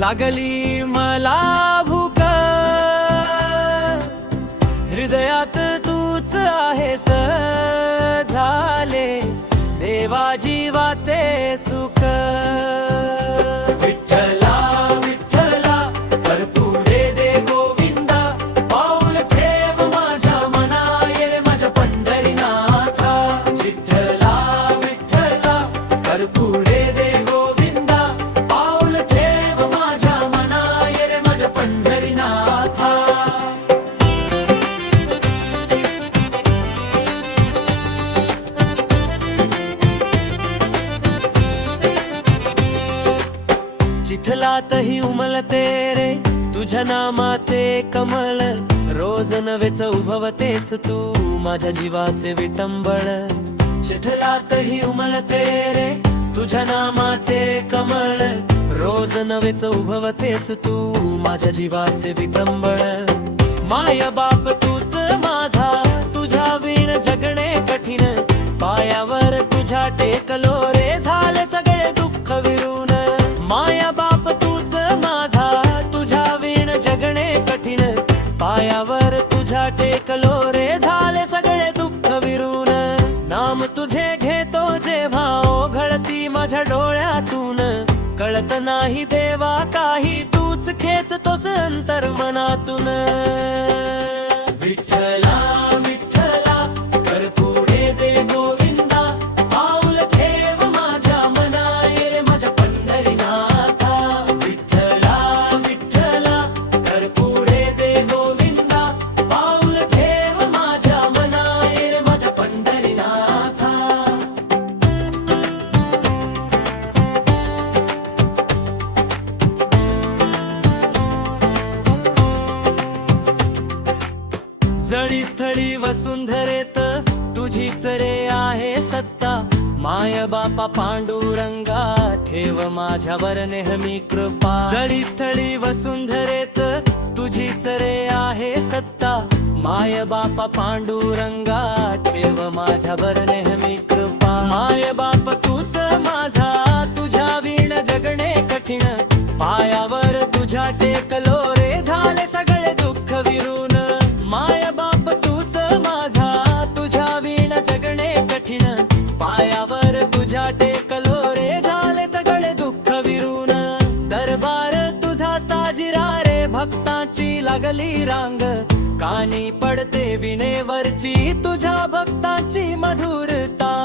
लागली मला भूक. हृदयात तूच आहेस झाले देवा जीवाचे सुख. विठ्ठल चिखलातही उमलते रे तुझ्या नामाचे कमल रोज नवेच उभवतेस तू माझ्या जीवाचे विटंबळ. चिठलातही उमलते रे तुझ्या नामाचे कमळ रोज नवेच उभवतेस तू माझ्या जीवाचे विटंबळ. माय बाप तूच माझा तुझ्या वीण जगणे कठीण पायावर तुझ्या टेकलो रे टेकलो रे झाले सगळे दुःख विरून. नाम तुझे घेतो जेव्हा ओघळती माझ्या डोळ्यातून. कळत नाही देवा काही तूच खेचतोस अंतर मनातून विठ्ठल जळी स्थळी वसुंधरेत तुझीच रे आहे सत्ता. माय बापा पांडुरंगा ठेव माझ्यावर नेहमी कृपा. जळी स्थळी वसुंधरेत तुझीच रे आहे सत्ता. माय बापा पांडुरंगा ठेव माझ्यावर नेहमी कृपा. माय बाप तूच माझा तुझ्या विण जगणे कठीण. पायावर तुझ्या टेकल भक्ताची लागली रांग. कानी पडते विणेवरची. तुझ्या भक्ताची मधुरता.